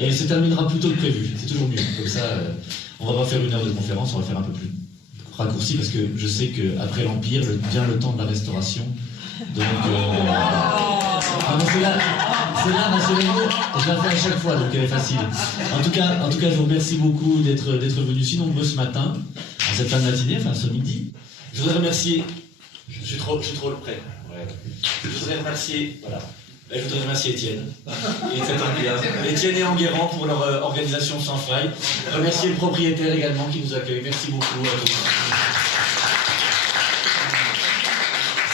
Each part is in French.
Et elle se terminera plus tôt que prévu, c'est toujours mieux. Comme ça, on va pas faire 1 heure de conférence, on va faire un peu plus raccourci, parce que je sais qu'après l'Empire vient le temps de la Restauration. Donc, celle-là, je la fais à chaque fois, donc elle est facile. En tout cas, je vous remercie beaucoup d'être venus si nombreux ce matin, en cette fin de matinée, enfin ce midi. Je voudrais remercier... Je suis trop près. Ouais. Je voudrais remercier... Voilà. Je voudrais remercier Étienne Étienne et Enguerrand pour leur organisation sans faille. Remercier le propriétaire également qui nous accueille. Merci beaucoup à tous.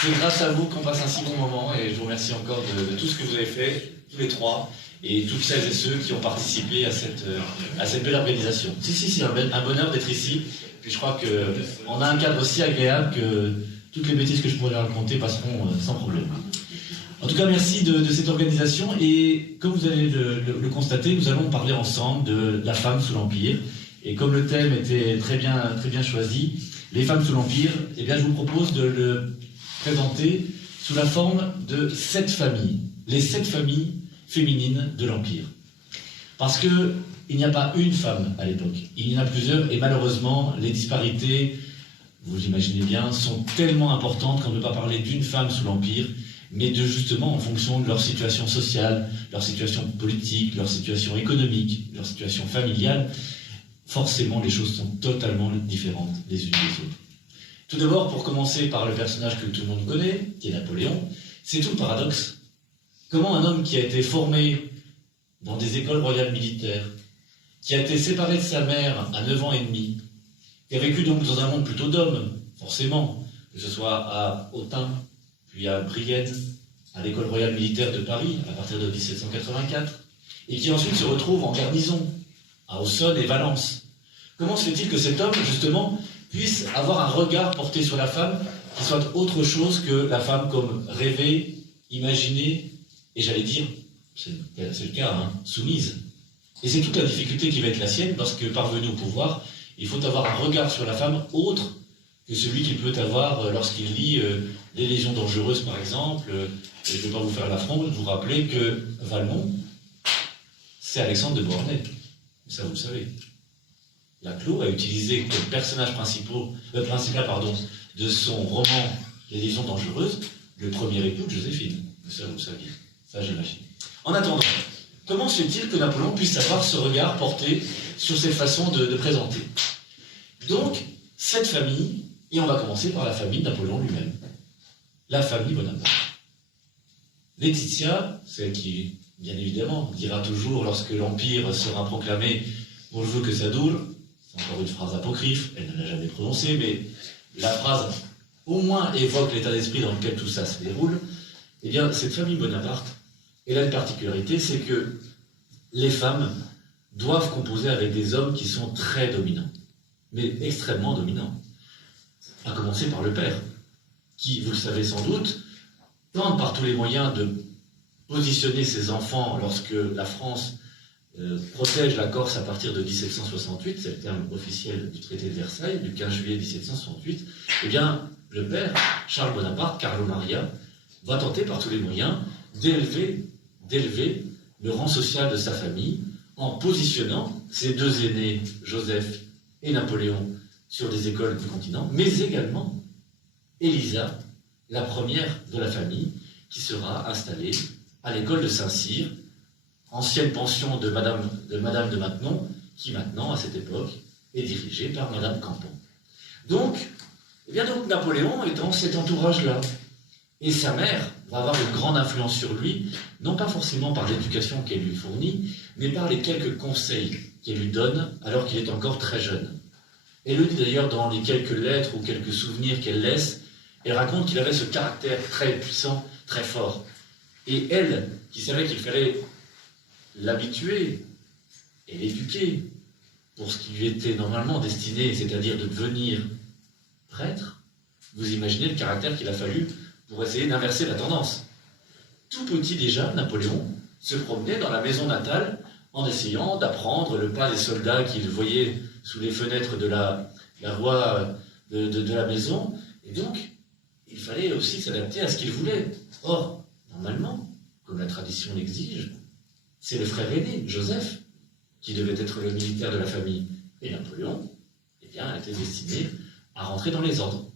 C'est grâce à vous qu'on passe un si bon moment et je vous remercie encore de tout ce que vous avez fait, tous les trois, et toutes celles et ceux qui ont participé à cette belle organisation. C'est un bonheur d'être ici. Puis je crois qu'on a un cadre aussi agréable que toutes les bêtises que je pourrais raconter passeront sans problème. En tout cas, merci de cette organisation et comme vous allez le constater, nous allons parler ensemble de la femme sous l'Empire. Et comme le thème était très bien choisi, les femmes sous l'Empire, eh bien, je vous propose de le présenter sous la forme de 7 familles, les 7 familles féminines de l'Empire. Parce qu'il n'y a pas une femme à l'époque, il y en a plusieurs et malheureusement, les disparités, vous imaginez bien, sont tellement importantes qu'on ne peut pas parler d'une femme sous l'Empire, mais justement en fonction de leur situation sociale, leur situation politique, leur situation économique, leur situation familiale, forcément les choses sont totalement différentes les unes des autres. Tout d'abord, pour commencer par le personnage que tout le monde connaît, qui est Napoléon, c'est tout le paradoxe. Comment un homme qui a été formé dans des écoles royales militaires, qui a été séparé de sa mère à 9 ans et demi, qui a vécu donc dans un monde plutôt d'hommes, forcément, que ce soit à Autun, puis à Brienne, à l'école royale militaire de Paris, à partir de 1784, et qui ensuite se retrouve en garnison, à Aussonne et Valence. Comment se fait-il que cet homme, justement, puisse avoir un regard porté sur la femme qui soit autre chose que la femme comme rêvée, imaginée, et j'allais dire, c'est le cas, hein, soumise. Et c'est toute la difficulté qui va être la sienne, parce que parvenu au pouvoir, il faut avoir un regard sur la femme autre que celui qu'il peut avoir lorsqu'il lit Les Légions dangereuses, par exemple. Je ne vais pas vous faire l'affront de vous rappeler que Valmont, c'est Alexandre de Beauharnais. Ça, vous le savez. Laclos a utilisé comme personnage principal de son roman Les Légions dangereuses le premier époux de Joséphine. Ça, vous le saviez. Ça, j'imagine. En attendant, comment se fait-il que Napoléon puisse avoir ce regard porté sur cette façon de présenter? Donc, cette famille, et on va commencer par la famille de Napoléon lui-même. La famille Bonaparte. Laetitia, celle qui, bien évidemment, dira toujours lorsque l'Empire sera proclamé « On veut que ça doule », c'est encore une phrase apocryphe, elle ne l'a jamais prononcée, mais la phrase au moins évoque l'état d'esprit dans lequel tout ça se déroule. Eh bien, cette famille Bonaparte, elle a une particularité, c'est que les femmes doivent composer avec des hommes qui sont très dominants, mais extrêmement dominants. À commencer par le père, qui, vous le savez sans doute, tente par tous les moyens de positionner ses enfants lorsque la France protège la Corse à partir de 1768, c'est le terme officiel du traité de Versailles, du 15 juillet 1768, eh bien, le père, Charles Bonaparte, Carlo Maria, va tenter par tous les moyens d'élever le rang social de sa famille en positionnant ses 2 aînés, Joseph et Napoléon, sur des écoles du continent, mais également Élisa, la première de la famille, qui sera installée à l'école de Saint-Cyr, ancienne pension de Madame de Maintenon, qui maintenant, à cette époque, est dirigée par Madame Campan. Donc, Napoléon est dans cet entourage-là. Et sa mère va avoir une grande influence sur lui, non pas forcément par l'éducation qu'elle lui fournit, mais par les quelques conseils qu'elle lui donne alors qu'il est encore très jeune. Elle le dit d'ailleurs dans les quelques lettres ou quelques souvenirs qu'elle laisse, elle raconte qu'il avait ce caractère très puissant, très fort. Et elle, qui savait qu'il fallait l'habituer et l'éduquer pour ce qui lui était normalement destiné, c'est-à-dire de devenir prêtre, vous imaginez le caractère qu'il a fallu pour essayer d'inverser la tendance. Tout petit déjà, Napoléon se promenait dans la maison natale en essayant d'apprendre le pas des soldats qu'il voyait sous les fenêtres de la roi de la maison, et donc il fallait aussi s'adapter à ce qu'il voulait. Or, normalement, comme la tradition l'exige, c'est le frère aîné, Joseph, qui devait être le militaire de la famille, et Napoléon, eh bien, était destiné à rentrer dans les ordres.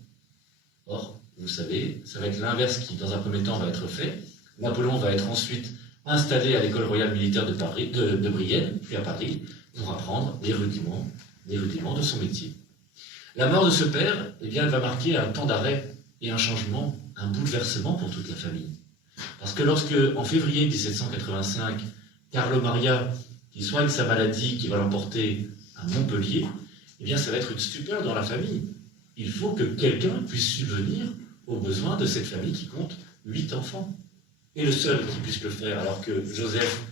Or, vous savez, ça va être l'inverse qui, dans un premier temps, va être fait. Napoléon va être ensuite installé à l'école royale militaire de Paris, de Brienne, puis à Paris, pour apprendre les rudiments de son métier. La mort de ce père, eh bien, elle va marquer un temps d'arrêt et un changement, un bouleversement pour toute la famille. Parce que lorsque, en février 1785, Carlo Maria, qui soigne sa maladie, qui va l'emporter à Montpellier, eh bien, ça va être une stupeur dans la famille. Il faut que quelqu'un puisse subvenir aux besoins de cette famille qui compte 8 enfants. Et le seul qui puisse le faire, alors que Joseph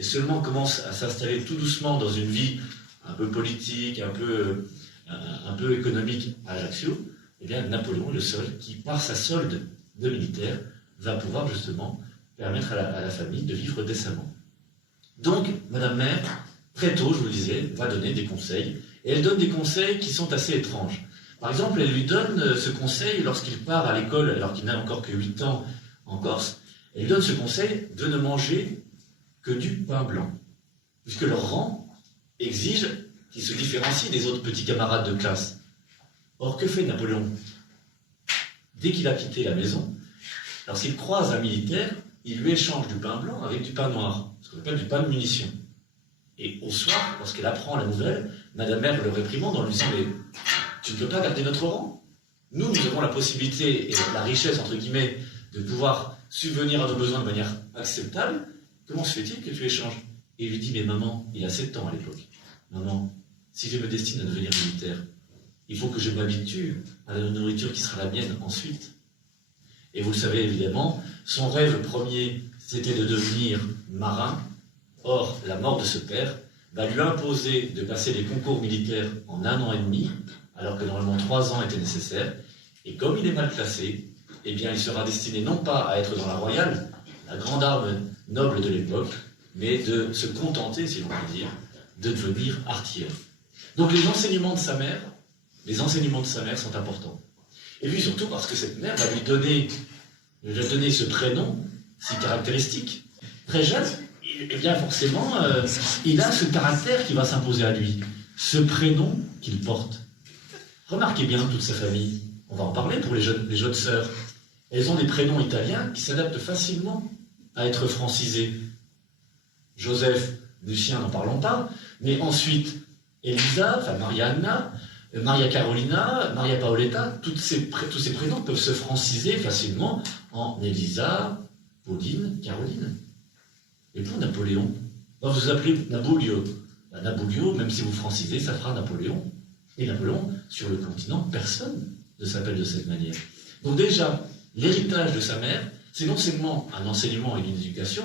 seulement commence à s'installer tout doucement dans une vie un peu politique, un peu économique à Ajaccio, eh bien, Napoléon est le seul qui, par sa solde de militaire, va pouvoir justement permettre à la famille de vivre décemment. Donc, Madame Mère, très tôt, je vous le disais, va donner des conseils. Et elle donne des conseils qui sont assez étranges. Par exemple, elle lui donne ce conseil lorsqu'il part à l'école, alors qu'il n'a encore que 8 ans en Corse. Elle lui donne ce conseil de ne manger que du pain blanc. Puisque leur rang exige qu'ils se différencient des autres petits camarades de classe. Or, que fait Napoléon? Dès qu'il a quitté la maison, lorsqu'il croise un militaire, il lui échange du pain blanc avec du pain noir, ce qu'on appelle du pain de munition. Et au soir, lorsqu'elle apprend la nouvelle, Madame Mère le réprimande en lui disant « Mais tu ne peux pas garder notre rang? Nous avons la possibilité et la richesse, entre guillemets, de pouvoir subvenir à nos besoins de manière acceptable. Comment se fait-il que tu échanges ?» Et il lui dit « Mais maman, il a 7 ans à l'époque. Maman, si je me destine à devenir militaire, il faut que je m'habitue à la nourriture qui sera la mienne ensuite. » Et vous le savez évidemment, son rêve premier, c'était de devenir marin. Or, la mort de ce père va lui imposer de passer les concours militaires en 1 an et demi, alors que normalement 3 ans étaient nécessaires. Et comme il est mal classé, eh bien, il sera destiné non pas à être dans la royale, la grande arme noble de l'époque, mais de se contenter, si l'on peut dire, de devenir artilleur. Donc les enseignements de sa mère sont importants. Et puis surtout parce que cette mère va lui donner ce prénom si caractéristique. Très jeune, eh bien forcément, il a ce caractère qui va s'imposer à lui, ce prénom qu'il porte. Remarquez bien toute sa famille, on va en parler pour les jeunes sœurs. Elles ont des prénoms italiens qui s'adaptent facilement à être francisés. Joseph, Lucien, n'en parlons pas, mais ensuite Elisa, enfin Maria Anna, Maria Carolina, Maria Paoletta, tous ces prénoms peuvent se franciser facilement en Elisa, Pauline, Caroline. Et pour Napoléon, vous vous appelez Nabulio. Nabulio, même si vous francisez, ça fera Napoléon. Et Napoléon, sur le continent, personne ne s'appelle de cette manière. Donc déjà, l'héritage de sa mère, c'est non seulement un enseignement et une éducation,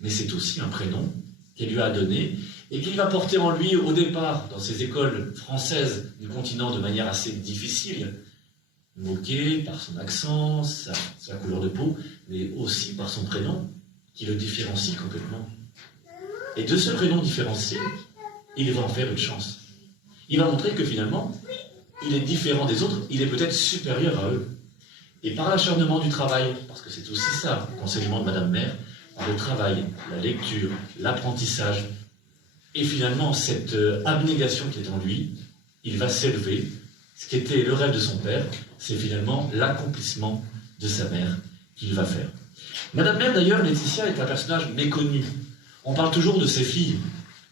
mais c'est aussi un prénom qu'elle lui a donné et qu'il va porter en lui au départ dans ces écoles françaises du continent de manière assez difficile, moqué par son accent, sa couleur de peau, mais aussi par son prénom qui le différencie complètement. Et de ce prénom différencié, il va en faire une chance. Il va montrer que finalement, il est différent des autres, il est peut-être supérieur à eux. Et par l'acharnement du travail, parce que c'est aussi ça, l'enseignement de Madame Mère, par le travail, la lecture, l'apprentissage, et finalement cette abnégation qui est en lui, il va s'élever. Ce qui était le rêve de son père, c'est finalement l'accomplissement de sa mère qu'il va faire. Madame Mère, d'ailleurs, Laetitia, est un personnage méconnu. On parle toujours de ses filles,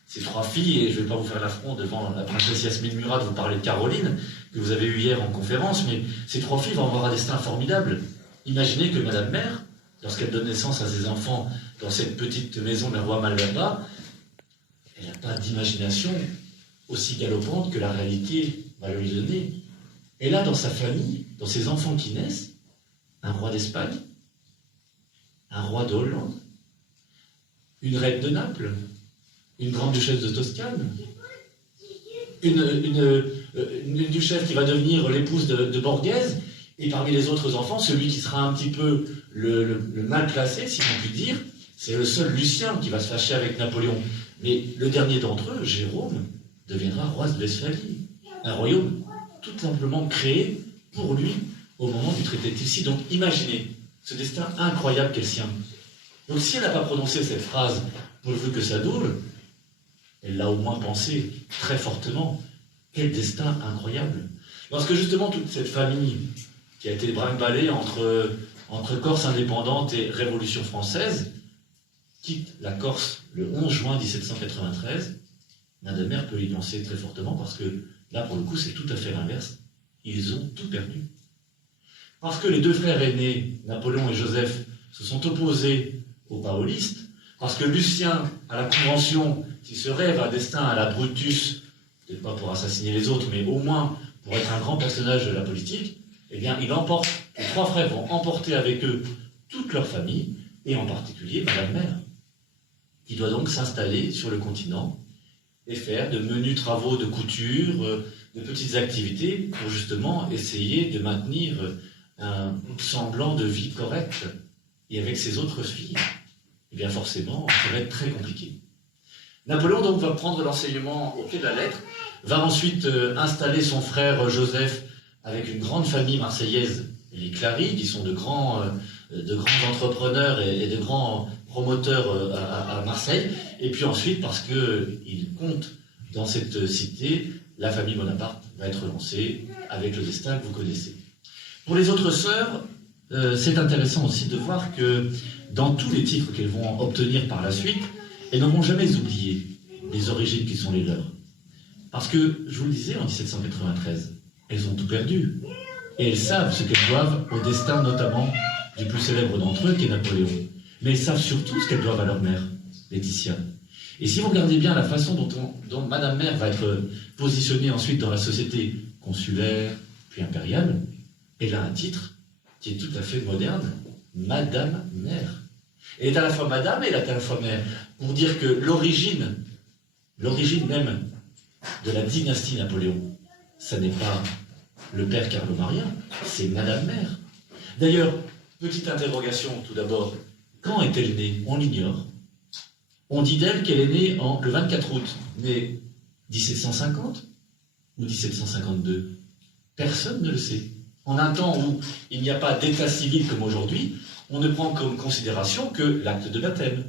ses 3 filles, et je ne vais pas vous faire l'affront devant la princesse Yasmine Murat de vous parler de Caroline, que vous avez eue hier en conférence, mais ces 3 filles vont avoir un destin formidable. Imaginez que Madame Mère, lorsqu'elle donne naissance à ses enfants dans cette petite maison de la roi Malherba, elle n'a pas d'imagination aussi galopante que la réalité va lui donner. Elle a dans sa famille, dans ses enfants qui naissent, un roi d'Espagne, un roi de Hollande, une reine de Naples, une grande duchesse de Toscane, une duchesse qui va devenir l'épouse de Borghese, et parmi les autres enfants, celui qui sera un petit peu le mal classé, si on peut dire, c'est le seul Lucien qui va se fâcher avec Napoléon. Mais le dernier d'entre eux, Jérôme, deviendra roi de Westphalie. Un royaume tout simplement créé pour lui au moment du traité de Tilsit. Donc imaginez ce destin incroyable qu'est le sien. Donc si elle n'a pas prononcé cette phrase pourvu que ça doule, elle l'a au moins pensé très fortement. Quel destin incroyable! Lorsque justement toute cette famille qui a été brinque-ballée entre Corse indépendante et Révolution française quitte la Corse le 11 juin 1793, Madame peut y penser très fortement parce que là, pour le coup, c'est tout à fait l'inverse. Ils ont tout perdu. Parce que les deux frères aînés, Napoléon et Joseph, se sont opposés aux paolistes, parce que Lucien, à la Convention, qui se rêve un destin à la Brutus, peut-être pas pour assassiner les autres, mais au moins pour être un grand personnage de la politique, eh bien, les trois frères vont emporter avec eux toute leur famille, et en particulier Madame Mère, qui doit donc s'installer sur le continent et faire de menus travaux de couture, de petites activités pour justement essayer de maintenir un semblant de vie correcte. Et avec ses autres filles, eh bien forcément, ça va être très compliqué. Napoléon donc va prendre l'enseignement au pied de la lettre, va ensuite installer son frère Joseph avec une grande famille marseillaise, les Clary, qui sont de grands entrepreneurs et de grands promoteurs à Marseille, et puis ensuite, parce qu'il compte dans cette cité, la famille Bonaparte va être lancée avec le destin que vous connaissez. Pour les autres sœurs, c'est intéressant aussi de voir que dans tous les titres qu'elles vont obtenir par la suite, elles n'auront jamais oublié les origines qui sont les leurs. Parce que, je vous le disais, en 1793, elles ont tout perdu. Et elles savent ce qu'elles doivent au destin notamment du plus célèbre d'entre eux, qui est Napoléon. Mais elles savent surtout ce qu'elles doivent à leur mère, Laetitia. Et si vous regardez bien la façon dont Madame Mère va être positionnée ensuite dans la société consulaire, puis impériale, elle a un titre qui est tout à fait moderne, Madame Mère. Elle est à la fois Madame et elle est à la fois Mère, pour dire que l'origine même de la dynastie Napoléon, ça n'est pas le père Carlomarien, c'est Madame Mère. D'ailleurs, petite interrogation tout d'abord, quand est-elle née? On l'ignore. On dit d'elle qu'elle est née le 24 août, mais 1750 ou 1752? Personne ne le sait. En un temps où il n'y a pas d'état civil comme aujourd'hui, on ne prend comme considération que l'acte de baptême.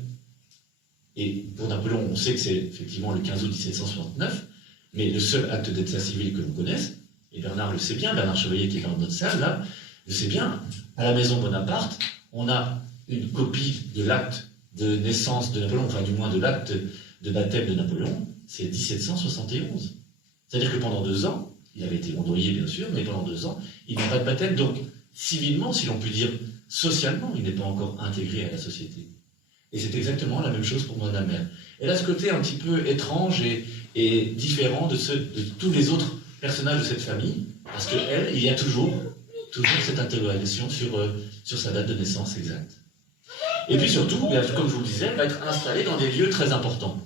Et pour Napoléon, on sait que c'est effectivement le 15 août 1769, mais le seul acte d'état civil que l'on connaisse, et Bernard le sait bien, Bernard Chevalier qui est dans notre salle là, le sait bien, à la maison Bonaparte, on a une copie de l'acte de naissance de Napoléon, enfin du moins de l'acte de baptême de Napoléon, c'est 1771. C'est-à-dire que pendant 2 ans, il avait été ondoyé bien sûr, mais pendant 2 ans, il n'a pas de baptême, donc civilement, si l'on peut dire, socialement, il n'est pas encore intégré à la société. Et c'est exactement la même chose pour Madame Mère. Elle a ce côté un petit peu étrange et différent de tous les autres personnages de cette famille, parce qu'elle, il y a toujours cette interrogation sur sa date de naissance exacte. Et puis surtout, comme je vous le disais, elle va être installée dans des lieux très importants.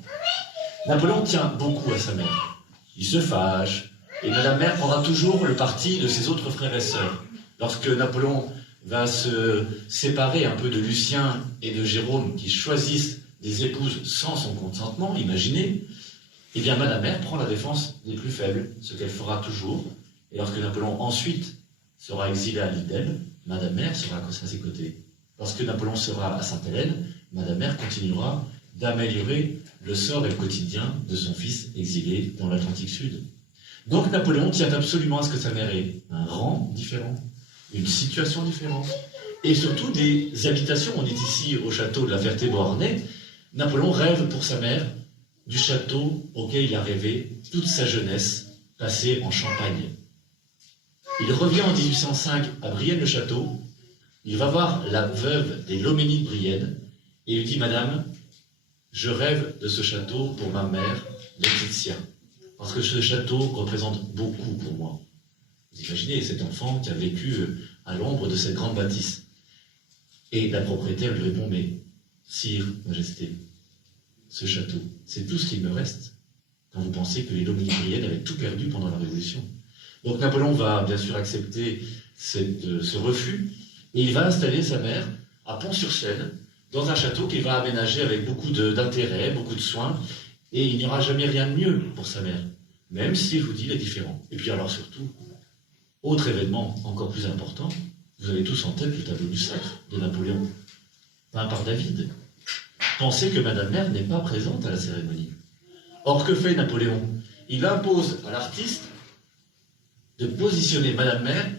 Napoléon tient beaucoup à sa mère. Il se fâche, et Madame Mère prendra toujours le parti de ses autres frères et sœurs. Lorsque Napoléon va se séparer un peu de Lucien et de Jérôme, qui choisissent des épouses sans son consentement, imaginez, eh bien Madame Mère prend la défense des plus faibles, ce qu'elle fera toujours. Et lorsque Napoléon ensuite sera exilé à l'île d'Elbe, Madame Mère sera à ses côtés. Lorsque Napoléon sera à Sainte-Hélène, Madame Mère continuera d'améliorer le sort et le quotidien de son fils exilé dans l'Atlantique Sud. Donc Napoléon tient absolument à ce que sa mère ait un rang différent, une situation différente, et surtout des habitations. On est ici au château de la Ferté-Beauharnais. Napoléon rêve pour sa mère du château auquel il a rêvé toute sa jeunesse, passée en Champagne. Il revient en 1805 à Brienne-le-Château, il va voir la veuve des Loménie de Brienne, et il dit « Madame, je rêve de ce château pour ma mère, Laetitia, parce que ce château représente beaucoup pour moi. » Vous imaginez cet enfant qui a vécu à l'ombre de cette grande bâtisse. Et la propriétaire lui répond « Mais, sire, majesté, ce château, c'est tout ce qu'il me reste, quand vous pensez que les Loménie de Brienne avaient tout perdu pendant la Révolution. » Donc Napoléon va bien sûr accepter ce refus, et il va installer sa mère à Pont-sur-Seine, dans un château qu'il va aménager avec beaucoup d'intérêt, beaucoup de soins, et il n'y aura jamais rien de mieux pour sa mère, même si, je vous dis, il est différent. Et puis alors surtout, autre événement encore plus important, vous avez tous en tête le tableau du sacre de Napoléon, peint par David. Pensez que Madame Mère n'est pas présente à la cérémonie. Or, que fait Napoléon? Il impose à l'artiste de positionner Madame Mère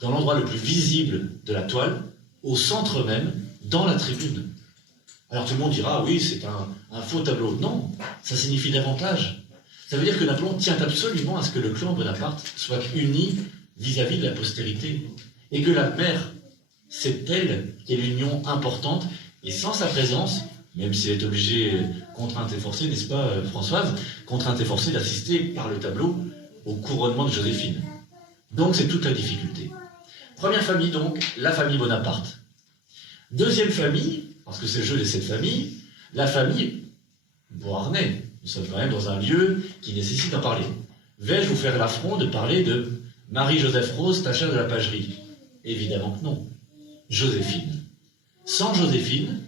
dans l'endroit le plus visible de la toile, au centre même, dans la tribune. Alors tout le monde dira, oui, c'est un faux tableau. Non, ça signifie davantage. Ça veut dire que Napoléon tient absolument à ce que le clan Bonaparte soit uni vis-à-vis de la postérité. Et que la mère, c'est elle qui est l'union importante, et sans sa présence, même si elle est obligée, contrainte et forcée, n'est-ce pas, Françoise, contrainte et forcée d'assister par le tableau au couronnement de Joséphine. Donc c'est toute la difficulté. Première famille donc, la famille Bonaparte. Deuxième famille, parce que c'est le jeu des 7 familles, la famille Beauharnais. Nous sommes quand même dans un lieu qui nécessite d'en parler. Vais-je vous faire l'affront de parler de Marie-Joseph Rose, tachère de la pagerie? Évidemment que non. Joséphine. Sans Joséphine,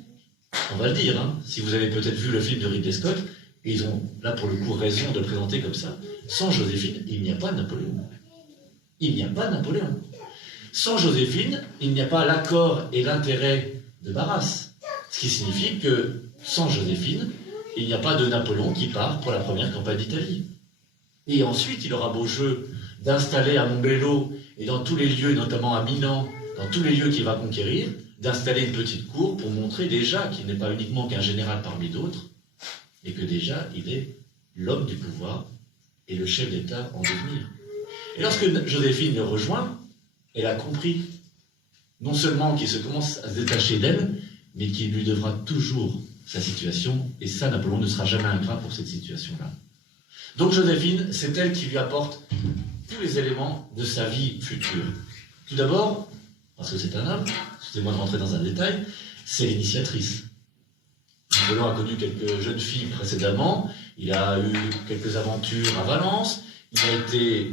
on va le dire, hein, si vous avez peut-être vu le film de Ridley Scott, et ils ont là pour le coup raison de le présenter comme ça, sans Joséphine, il n'y a pas de Napoléon. Il n'y a pas de Napoléon. Sans Joséphine, il n'y a pas l'accord et l'intérêt de Barras. Ce qui signifie que sans Joséphine, il n'y a pas de Napoléon qui part pour la première campagne d'Italie. Et ensuite, il aura beau jeu d'installer à Montbello et dans tous les lieux, notamment à Milan, dans tous les lieux qu'il va conquérir, d'installer une petite cour pour montrer déjà qu'il n'est pas uniquement qu'un général parmi d'autres, et que déjà il est l'homme du pouvoir et le chef d'État en devenir. Et lorsque Joséphine le rejoint, elle a compris non seulement qu'il se commence à se détacher d'elle, mais qu'il lui devra toujours sa situation, et ça, Napoléon ne sera jamais ingrat pour cette situation-là. Donc Joséphine, c'est elle qui lui apporte tous les éléments de sa vie future. Tout d'abord, parce que c'est un homme, excusez-moi de rentrer dans un détail, c'est l'initiatrice. Napoléon a connu quelques jeunes filles précédemment, il a eu quelques aventures à Valence, il a été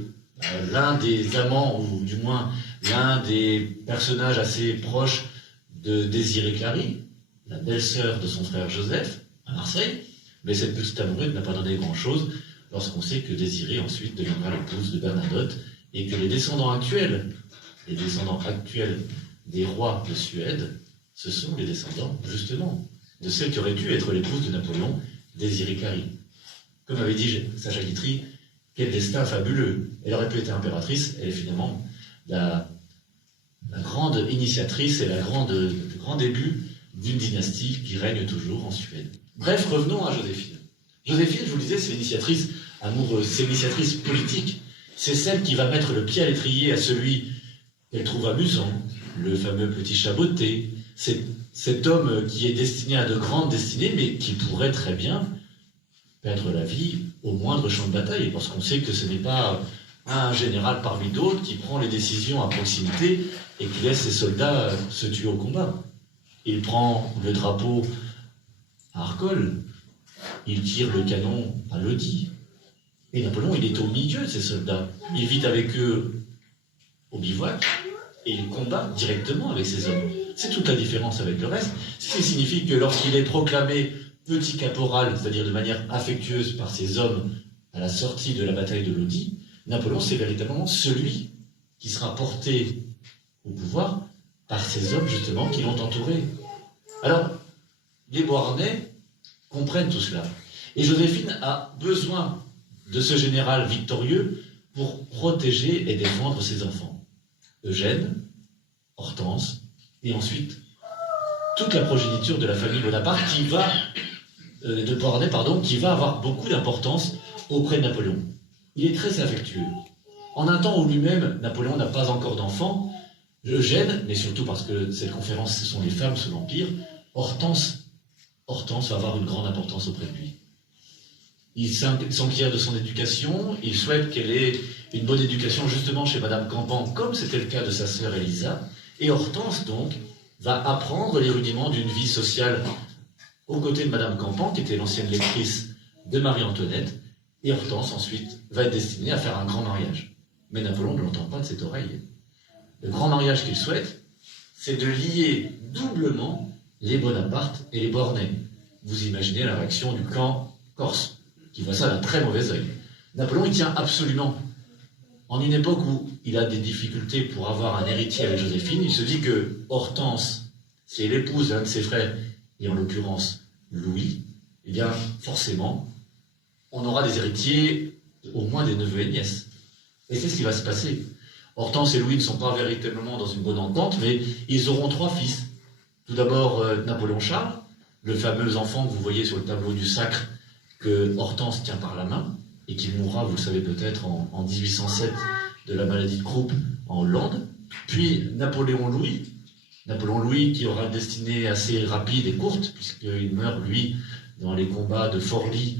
l'un des amants, ou du moins l'un des personnages assez proches de Désirée Clary, la belle-sœur de son frère Joseph, à Marseille, mais cette petite amoureuse n'a pas donné grand-chose lorsqu'on sait que Désirée ensuite deviendra l'épouse de Bernadotte, et que les descendants actuels des rois de Suède, ce sont les descendants, justement, de celle qui aurait dû être l'épouse de Napoléon, Désirée Clary. Comme avait dit Sacha Guitry, quel destin fabuleux! Elle aurait pu être impératrice, elle est finalement la grande initiatrice et le grand début d'une dynastie qui règne toujours en Suède. Bref, revenons à Joséphine. Joséphine, je vous le disais, c'est l'initiatrice amoureuse, c'est l'initiatrice politique. C'est celle qui va mettre le pied à l'étrier à celui qu'elle trouve amusant, le fameux petit chaboté. C'est cet homme qui est destiné à de grandes destinées, mais qui pourrait très bien perdre la vie au moindre champ de bataille, parce qu'on sait que ce n'est pas un général parmi d'autres qui prend les décisions à proximité et qui laisse ses soldats se tuer au combat. Il prend le drapeau à Arcole, il tire le canon à Lodi. Et Napoléon, il est au milieu de ces soldats. Il vit avec eux au bivouac et il combat directement avec ces hommes. C'est toute la différence avec le reste. Ce qui signifie que lorsqu'il est proclamé petit caporal, c'est-à-dire de manière affectueuse par ses hommes à la sortie de la bataille de Lodi, Napoléon, c'est véritablement celui qui sera porté au pouvoir par ces hommes, justement, qui l'ont entouré. Alors, les Beauharnais comprennent tout cela. Et Joséphine a besoin de ce général victorieux pour protéger et défendre ses enfants. Eugène, Hortense, et ensuite toute la progéniture de la famille Bonaparte de Beauharnais, qui va avoir beaucoup d'importance auprès de Napoléon. Il est très affectueux. En un temps où lui-même, Napoléon n'a pas encore d'enfant, Eugène, mais surtout parce que cette conférence, ce sont les femmes sous l'Empire, Hortense va avoir une grande importance auprès de lui. Il s'enquiert de son éducation, il souhaite qu'elle ait une bonne éducation justement chez Madame Campan, comme c'était le cas de sa sœur Élisa, et Hortense donc va apprendre les rudiments d'une vie sociale aux côtés de Madame Campan, qui était l'ancienne lectrice de Marie-Antoinette, et Hortense ensuite va être destinée à faire un grand mariage. Mais Napoléon ne l'entend pas de cette oreille. Le grand mariage qu'il souhaite, c'est de lier doublement les Bonaparte et les Beauharnais. Vous imaginez la réaction du clan corse, qui voit ça d'un très mauvais œil. Napoléon y tient absolument. En une époque où il a des difficultés pour avoir un héritier avec Joséphine, il se dit que Hortense, c'est l'épouse d'un de ses frères, et en l'occurrence Louis, eh bien forcément, on aura des héritiers, au moins des neveux et nièces. Et c'est ce qui va se passer. Hortense et Louis ne sont pas véritablement dans une bonne entente, mais ils auront 3 fils. Tout d'abord, Napoléon Charles, le fameux enfant que vous voyez sur le tableau du Sacre, que Hortense tient par la main, et qui mourra, vous le savez peut-être, en 1807 de la maladie de Croup en Hollande. Puis Napoléon Louis qui aura une destinée assez rapide et courte, puisqu'il meurt, lui, dans les combats de Forlì,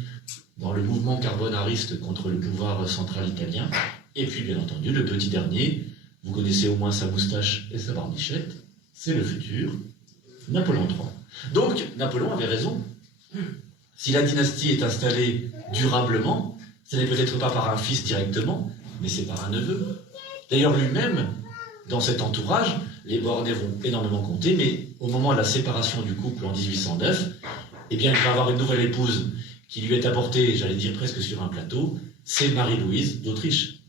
dans le mouvement carbonariste contre le pouvoir central italien. Et puis, bien entendu, le petit dernier, vous connaissez au moins sa moustache et sa barbichette, c'est le futur Napoléon III. Donc, Napoléon avait raison. Si la dynastie est installée durablement, ce n'est peut-être pas par un fils directement, mais c'est par un neveu. D'ailleurs, lui-même, dans cet entourage, les Beauharnais vont énormément compter, mais au moment de la séparation du couple en 1809, eh bien, il va avoir une nouvelle épouse qui lui est apportée, j'allais dire presque sur un plateau, c'est Marie-Louise d'Autriche.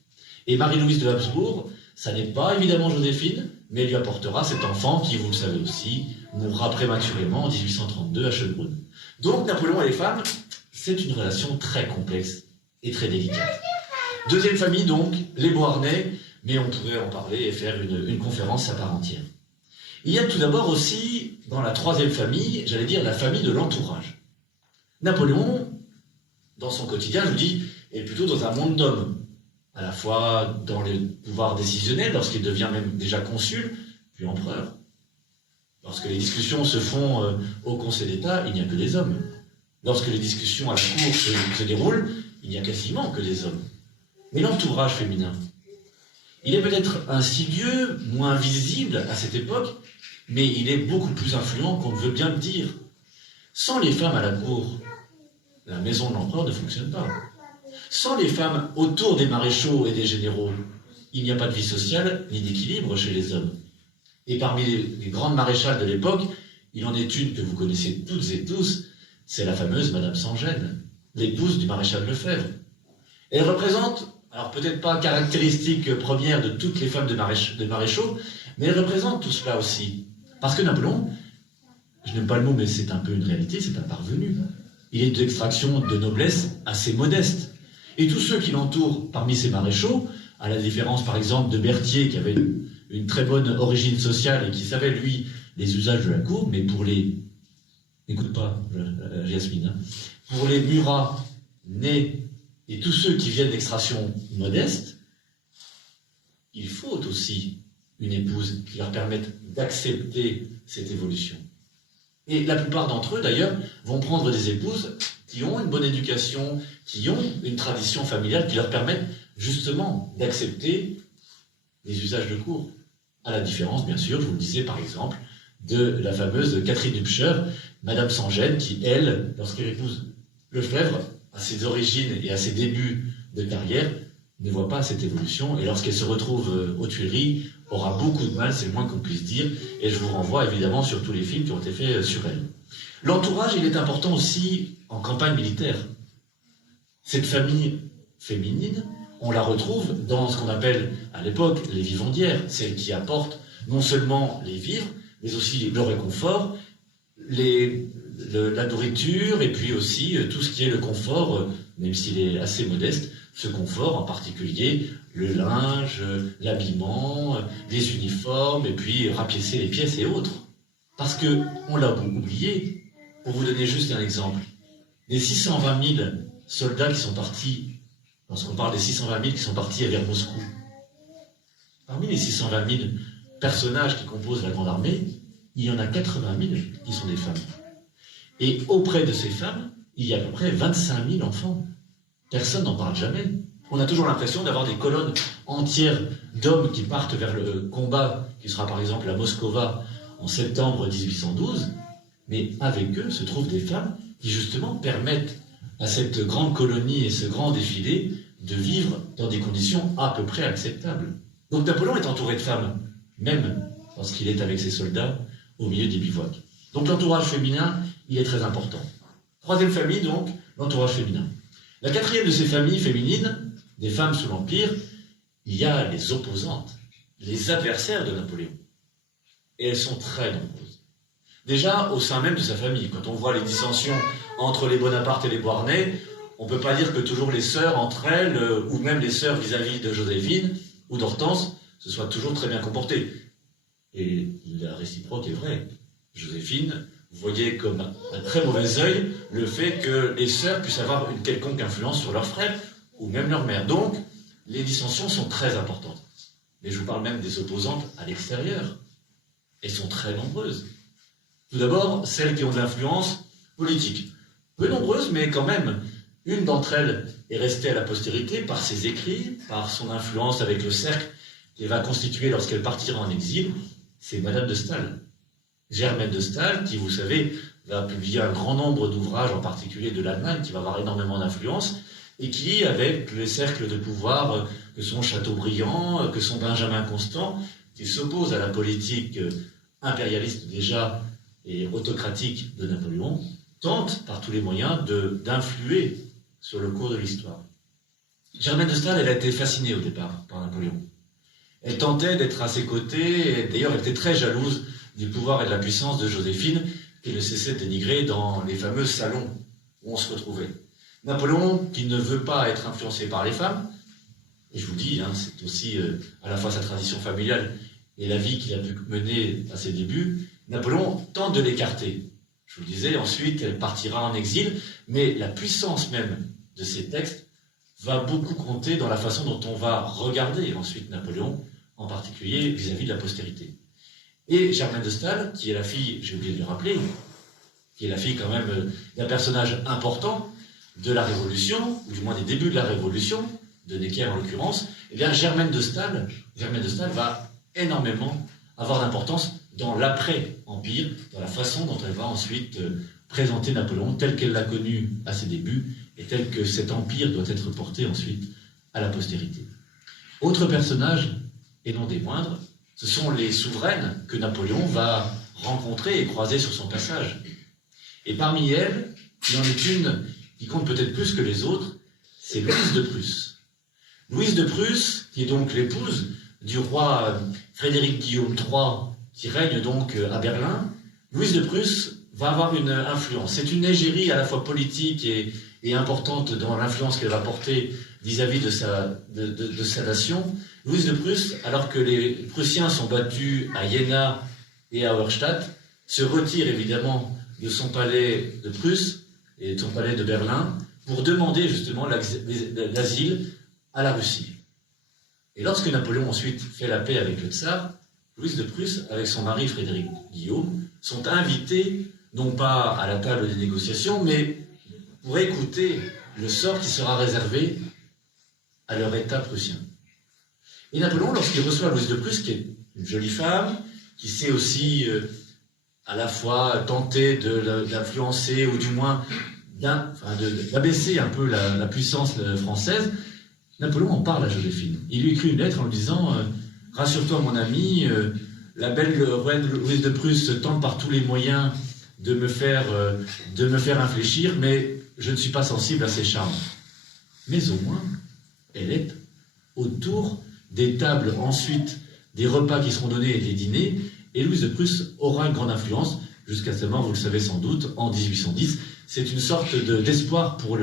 Et Marie-Louise de Habsbourg, ça n'est pas évidemment Joséphine, mais elle lui apportera cet enfant qui, vous le savez aussi, mourra prématurément en 1832 à Schönbrunn. Donc Napoléon et les femmes, c'est une relation très complexe et très délicate. Deuxième famille donc, les Beauharnais, mais on pourrait en parler et faire une conférence à part entière. Il y a tout d'abord aussi, dans la troisième famille, j'allais dire la famille de l'entourage. Napoléon, dans son quotidien, je vous dis, est plutôt dans un monde d'hommes, à la fois dans les pouvoirs décisionnels, lorsqu'il devient même déjà consul, puis empereur. Lorsque les discussions se font au Conseil d'État, il n'y a que des hommes. Lorsque les discussions à la cour se déroulent, il n'y a quasiment que des hommes. Mais l'entourage féminin, il est peut-être insidieux, moins visible à cette époque, mais il est beaucoup plus influent qu'on ne veut bien le dire. Sans les femmes à la cour, la maison de l'empereur ne fonctionne pas. Sans les femmes autour des maréchaux et des généraux, il n'y a pas de vie sociale ni d'équilibre chez les hommes. Et parmi les grandes maréchales de l'époque, il en est une que vous connaissez toutes et tous, c'est la fameuse Madame Sans-Gêne, l'épouse du maréchal Lefebvre. Elle représente, alors peut-être pas caractéristique première de toutes les femmes de maréchaux, mais elle représente tout cela aussi. Parce que Napoléon, je n'aime pas le mot, mais c'est un peu une réalité, c'est un parvenu. Il est d'extraction de noblesse assez modeste. Et tous ceux qui l'entourent parmi ces maréchaux, à la différence par exemple de Berthier, qui avait une très bonne origine sociale et qui savait, lui, les usages de la cour, mais pour les... N'écoute pas, Jasmine. Hein. Pour les Murat, Ney, et tous ceux qui viennent d'extraction modeste, il faut aussi une épouse qui leur permette d'accepter cette évolution. Et la plupart d'entre eux, d'ailleurs, vont prendre des épouses qui ont une bonne éducation, qui ont une tradition familiale, qui leur permettent justement d'accepter les usages de cour. À la différence, bien sûr, je vous le disais par exemple, de la fameuse Catherine Hübscher, Madame Sans-Gêne, qui, elle, lorsqu'elle épouse Lefebvre, à ses origines et à ses débuts de carrière, ne voit pas cette évolution, et lorsqu'elle se retrouve aux Tuileries, aura beaucoup de mal, c'est le moins qu'on puisse dire, et je vous renvoie évidemment sur tous les films qui ont été faits sur elle. L'entourage, il est important aussi en campagne militaire. Cette famille féminine, on la retrouve dans ce qu'on appelle à l'époque les vivandières, celles qui apportent non seulement les vivres, mais aussi le réconfort, la nourriture, et puis aussi tout ce qui est le confort, même s'il est assez modeste, ce confort en particulier, le linge, l'habillement, les uniformes, et puis rapiécer les pièces et autres. Parce qu'on l'a oublié, pour vous donner juste un exemple, les 620 000 soldats qui sont partis, lorsqu'on parle des 620 000 qui sont partis vers Moscou, parmi les 620 000 personnages qui composent la Grande Armée, il y en a 80 000 qui sont des femmes. Et auprès de ces femmes, il y a à peu près 25 000 enfants. Personne n'en parle jamais. On a toujours l'impression d'avoir des colonnes entières d'hommes qui partent vers le combat, qui sera par exemple à Moscova en septembre 1812, mais avec eux se trouvent des femmes qui justement permettent à cette grande colonie et ce grand défilé de vivre dans des conditions à peu près acceptables. Donc Napoléon est entouré de femmes, même lorsqu'il est avec ses soldats au milieu des bivouacs. Donc l'entourage féminin, il est très important. Troisième famille donc, l'entourage féminin. La quatrième de ces familles féminines, des femmes sous l'Empire, il y a les opposantes, les adversaires de Napoléon. Et elles sont très nombreuses. Déjà, au sein même de sa famille, quand on voit les dissensions entre les Bonaparte et les Beauharnais, on ne peut pas dire que toujours les sœurs entre elles, ou même les sœurs vis-à-vis de Joséphine ou d'Hortense, se soient toujours très bien comportées. Et la réciproque est vraie. Joséphine voyait comme un très mauvais œil le fait que les sœurs puissent avoir une quelconque influence sur leurs frères, ou même leur mère. Donc, les dissensions sont très importantes. Mais je vous parle même des opposantes à l'extérieur. Elles sont très nombreuses. Tout d'abord, celles qui ont de l'influence politique. Peu nombreuses, mais quand même. Une d'entre elles est restée à la postérité par ses écrits, par son influence avec le cercle qu'elle va constituer lorsqu'elle partira en exil. C'est Madame de Staël. Germaine de Staël, qui, vous savez, va publier un grand nombre d'ouvrages, en particulier de l'Allemagne, qui va avoir énormément d'influence, et qui, avec les cercles de pouvoir que sont Chateaubriand, que sont Benjamin Constant, qui s'opposent à la politique impérialiste déjà et autocratique de Napoléon, tente par tous les moyens d'influer sur le cours de l'histoire. Germaine de Staël, elle a été fascinée au départ par Napoléon. Elle tentait d'être à ses côtés, et d'ailleurs elle était très jalouse du pouvoir et de la puissance de Joséphine, qui ne cessait de dénigrer dans les fameux salons où on se retrouvait. Napoléon, qui ne veut pas être influencé par les femmes, et je vous dis, c'est aussi à la fois sa tradition familiale et la vie qu'il a pu mener à ses débuts, Napoléon tente de l'écarter. Je vous le disais, ensuite, elle partira en exil, mais la puissance même de ces textes va beaucoup compter dans la façon dont on va regarder ensuite Napoléon, en particulier vis-à-vis de la postérité. Et Germaine de Staël, qui est la fille, j'ai oublié de le rappeler, qui est la fille quand même d'un personnage important de la Révolution, ou du moins des débuts de la Révolution, de Necker en l'occurrence, eh bien Germaine de Staël va énormément avoir d'importance dans l'après-empire, dans la façon dont elle va ensuite présenter Napoléon tel qu'elle l'a connu à ses débuts et tel que cet empire doit être porté ensuite à la postérité. Autre personnage, et non des moindres, ce sont les souveraines que Napoléon va rencontrer et croiser sur son passage. Et parmi elles, il y en est une qui compte peut-être plus que les autres, c'est Louise de Prusse. Louise de Prusse, qui est donc l'épouse du roi Frédéric Guillaume III, qui règne donc à Berlin, Louise de Prusse va avoir une influence. C'est une égérie à la fois politique et importante dans l'influence qu'elle va porter vis-à-vis de sa nation. Louise de Prusse, alors que les Prussiens sont battus à Iéna et à Auerstadt, se retire évidemment de son palais de Prusse et de son palais de Berlin pour demander justement l'asile à la Russie. Et lorsque Napoléon ensuite fait la paix avec le tsar, Louise de Prusse, avec son mari Frédéric Guillaume, sont invités, non pas à la table des négociations, mais pour écouter le sort qui sera réservé à leur État prussien. Et Napoléon, lorsqu'il reçoit Louise de Prusse, qui est une jolie femme, qui sait aussi à la fois tenter de l'influencer, ou du moins d'abaisser un peu la puissance française, Napoléon en parle à Joséphine. Il lui écrit une lettre en lui disant « Rassure-toi mon ami, la belle reine Louise de Prusse tente par tous les moyens de me faire infléchir, mais je ne suis pas sensible à ses charmes. » Mais au moins, elle est autour des tables ensuite, des repas qui seront donnés et des dîners, et Louise de Prusse aura une grande influence, jusqu'à sa mort, vous le savez sans doute, en 1810. C'est une sorte d'espoir pour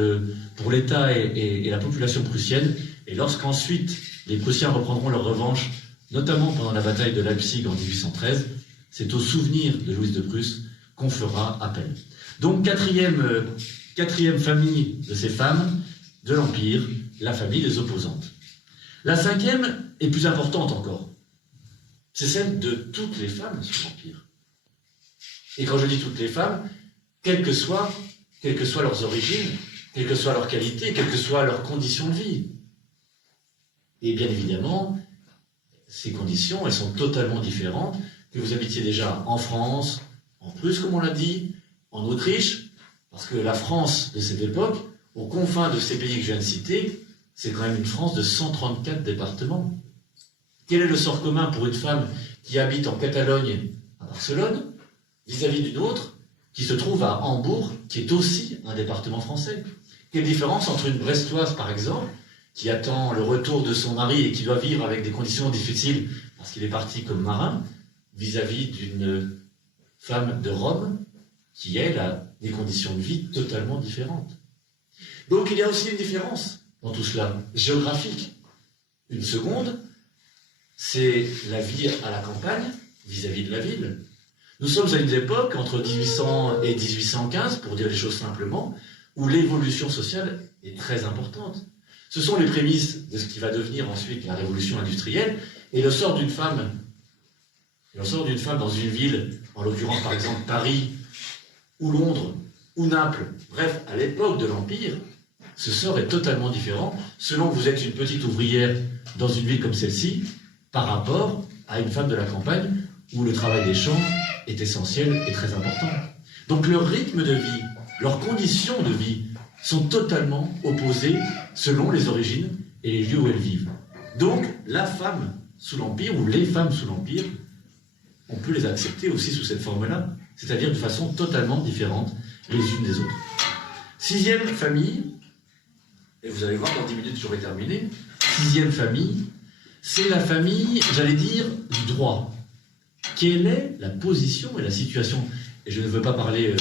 l'État et la population prussienne, et lorsqu'ensuite les Prussiens reprendront leur revanche, notamment pendant la bataille de Leipzig en 1813, c'est au souvenir de Louise de Prusse qu'on fera appel. Donc quatrième famille de ces femmes de l'Empire, la famille des opposantes. La cinquième est plus importante encore. C'est celle de toutes les femmes sous l'Empire. Et quand je dis toutes les femmes, quelles que soient leurs origines, quelles que soient leurs qualités, quelles que soient leurs conditions de vie. Et bien évidemment, ces conditions, elles sont totalement différentes, que vous habitiez déjà en France, en Prusse, comme on l'a dit, en Autriche, parce que la France de cette époque, aux confins de ces pays que je viens de citer, c'est quand même une France de 134 départements. Quel est le sort commun pour une femme qui habite en Catalogne, à Barcelone, vis-à-vis d'une autre qui se trouve à Hambourg, qui est aussi un département français? Quelle différence entre une Brestoise, par exemple, qui attend le retour de son mari et qui doit vivre avec des conditions difficiles parce qu'il est parti comme marin, vis-à-vis d'une femme de Rome qui, elle, a des conditions de vie totalement différentes. Donc il y a aussi une différence dans tout cela, géographique. Une seconde, c'est la vie à la campagne vis-à-vis de la ville. Nous sommes à une époque, entre 1800 et 1815, pour dire les choses simplement, où l'évolution sociale est très importante. Ce sont les prémices de ce qui va devenir ensuite la révolution industrielle, et le sort d'une femme dans une ville, en l'occurrence par exemple Paris, ou Londres, ou Naples, bref, à l'époque de l'Empire, ce sort est totalement différent selon que vous êtes une petite ouvrière dans une ville comme celle-ci, par rapport à une femme de la campagne où le travail des champs est essentiel et très important. Donc leur rythme de vie, leurs conditions de vie sont totalement opposées selon les origines et les lieux où elles vivent. Donc la femme sous l'Empire, ou les femmes sous l'Empire, on peut les accepter aussi sous cette forme-là, c'est-à-dire de façon totalement différente les unes des autres. Sixième famille, et vous allez voir dans 10 minutes j'aurai terminé, sixième famille, c'est la famille, j'allais dire, du droit. Quelle est la position et la situation? Et je ne veux pas parler,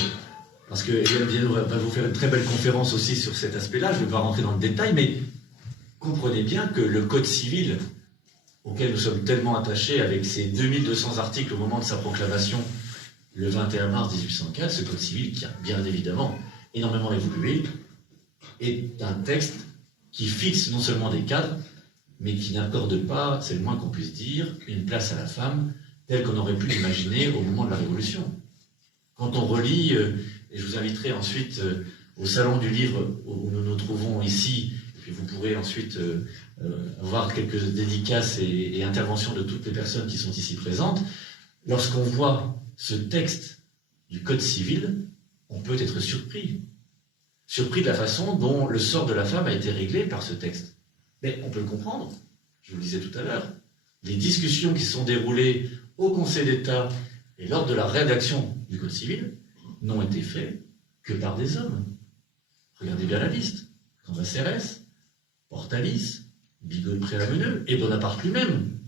parce que Hélène Viano va vous faire une très belle conférence aussi sur cet aspect-là, je ne vais pas rentrer dans le détail, mais comprenez bien que le Code civil, auquel nous sommes tellement attachés avec ses 2200 articles au moment de sa proclamation le 21 mars 1804, ce Code civil qui a bien évidemment énormément évolué, est un texte qui fixe non seulement des cadres, mais qui n'accorde pas, c'est le moins qu'on puisse dire, une place à la femme telle qu'on aurait pu l'imaginer au moment de la Révolution. Quand on relit, et je vous inviterai ensuite au Salon du Livre où nous nous trouvons ici, et puis vous pourrez ensuite voir quelques dédicaces et interventions de toutes les personnes qui sont ici présentes, lorsqu'on voit ce texte du Code civil, on peut être surpris. Surpris de la façon dont le sort de la femme a été réglé par ce texte. Mais on peut le comprendre, je vous le disais tout à l'heure. Les discussions qui se sont déroulées au Conseil d'État et lors de la rédaction du Code civil n'ont été faites que par des hommes. Regardez bien la liste. Cambacérès, Portalis, Bigot-Prélaveneux et Bonaparte lui-même.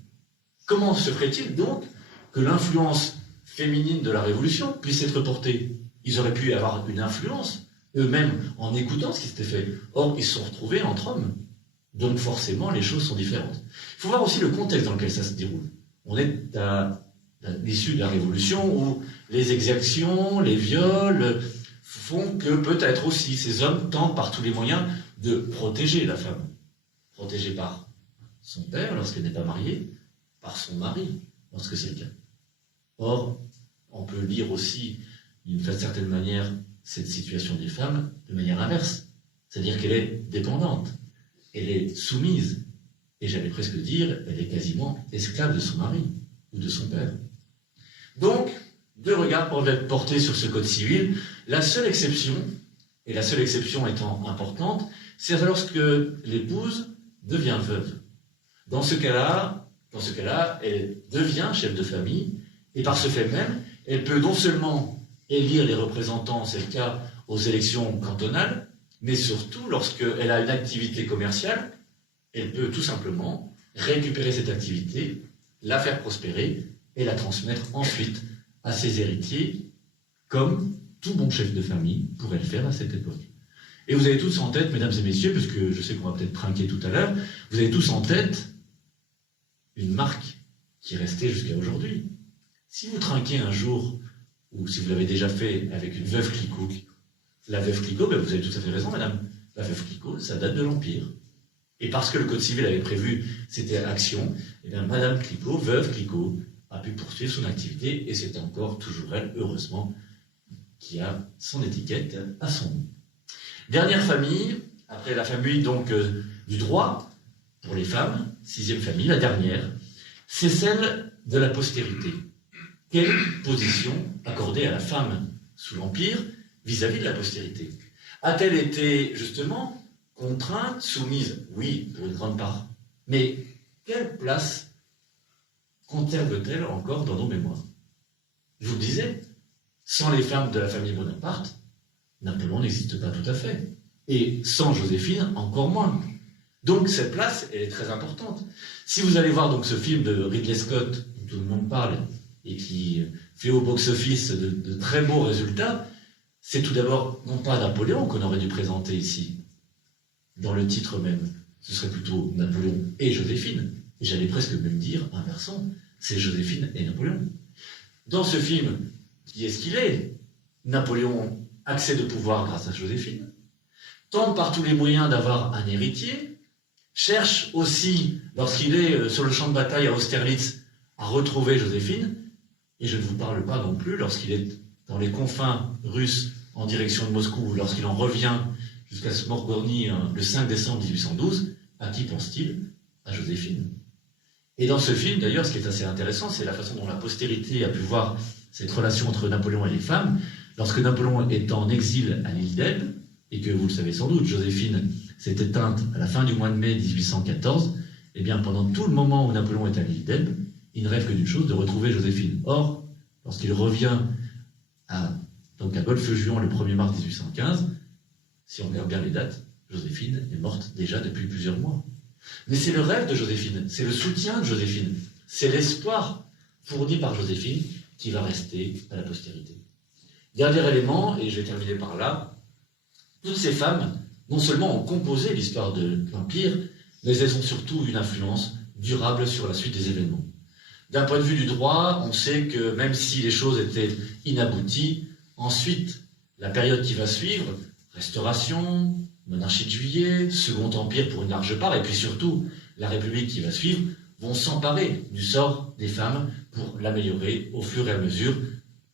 Comment se ferait-il donc que l'influence féminine de la Révolution puisse être portée? Ils auraient pu avoir une influence eux-mêmes en écoutant ce qui s'était fait. Or, ils se sont retrouvés entre hommes. Donc forcément, les choses sont différentes. Il faut voir aussi le contexte dans lequel ça se déroule. On est à l'issue de la Révolution où les exactions, les viols font que peut-être aussi ces hommes tentent par tous les moyens de protéger la femme. Protégée par son père lorsqu'elle n'est pas mariée, par son mari lorsque c'est le cas. Or, on peut lire aussi d'une certaine manière cette situation des femmes de manière inverse. C'est-à-dire qu'elle est dépendante. Elle est soumise, et j'allais presque dire, elle est quasiment esclave de son mari ou de son père. Donc, deux regards peuvent être portés sur ce Code civil. La seule exception, et la seule exception étant importante, c'est lorsque l'épouse devient veuve. Dans ce cas-là, elle devient chef de famille, et par ce fait même, elle peut non seulement élire les représentants, c'est le cas aux élections cantonales, mais surtout, lorsqu'elle a une activité commerciale, elle peut tout simplement récupérer cette activité, la faire prospérer et la transmettre ensuite à ses héritiers, comme tout bon chef de famille pourrait le faire à cette époque. Et vous avez tous en tête, mesdames et messieurs, parce que je sais qu'on va peut-être trinquer tout à l'heure, vous avez tous en tête une marque qui est restée jusqu'à aujourd'hui. Si vous trinquez un jour, ou si vous l'avez déjà fait avec une veuve Clicquot, la veuve Clicquot, ben vous avez tout à fait raison, madame. La veuve Clicquot, ça date de l'Empire. Et parce que le Code civil avait prévu, c'était action, et bien madame Clicquot, veuve Clicquot, a pu poursuivre son activité, et c'est encore toujours elle, heureusement, qui a son étiquette à son nom. Dernière famille, après la famille donc du droit, pour les femmes, sixième famille, la dernière, c'est celle de la postérité. Quelle position accorder à la femme sous l'Empire vis-à-vis de la postérité? A-t-elle été, justement, contrainte, soumise? Oui, pour une grande part. Mais quelle place conserve-t-elle encore dans nos mémoires? Je vous le disais, sans les femmes de la famille Bonaparte, Napoléon n'existe pas tout à fait. Et sans Joséphine, encore moins. Donc cette place, elle est très importante. Si vous allez voir donc ce film de Ridley Scott, dont tout le monde parle, et qui fait au box-office de très beaux résultats, c'est tout d'abord non pas Napoléon qu'on aurait dû présenter ici, dans le titre même, ce serait plutôt Napoléon et Joséphine. Et j'allais presque même dire, inversant, c'est Joséphine et Napoléon. Dans ce film, qui est ce qu'il est, Napoléon accède au pouvoir grâce à Joséphine, tente par tous les moyens d'avoir un héritier, cherche aussi, lorsqu'il est sur le champ de bataille à Austerlitz, à retrouver Joséphine, et je ne vous parle pas non plus lorsqu'il est dans les confins russes en direction de Moscou, lorsqu'il en revient jusqu'à Smorgorny le 5 décembre 1812, à qui pense-t-il? À Joséphine. Et dans ce film, d'ailleurs, ce qui est assez intéressant, c'est la façon dont la postérité a pu voir cette relation entre Napoléon et les femmes. Lorsque Napoléon est en exil à l'île d'Elbe, et que vous le savez sans doute, Joséphine s'est éteinte à la fin du mois de mai 1814, eh bien, pendant tout le moment où Napoléon est à l'île d'Elbe, il ne rêve que d'une chose, de retrouver Joséphine. Or, lorsqu'il revient donc à Golfe-Juan le 1er mars 1815, si on regarde bien les dates, Joséphine est morte déjà depuis plusieurs mois. Mais c'est le rêve de Joséphine, c'est le soutien de Joséphine, c'est l'espoir fourni par Joséphine qui va rester à la postérité. Dernier élément, et je vais terminer par là, toutes ces femmes, non seulement ont composé l'histoire de l'Empire, mais elles ont surtout une influence durable sur la suite des événements. D'un point de vue du droit, on sait que même si les choses étaient inabouties, ensuite, la période qui va suivre, Restauration, Monarchie de Juillet, Second Empire pour une large part, et puis surtout la République qui va suivre, vont s'emparer du sort des femmes pour l'améliorer au fur et à mesure,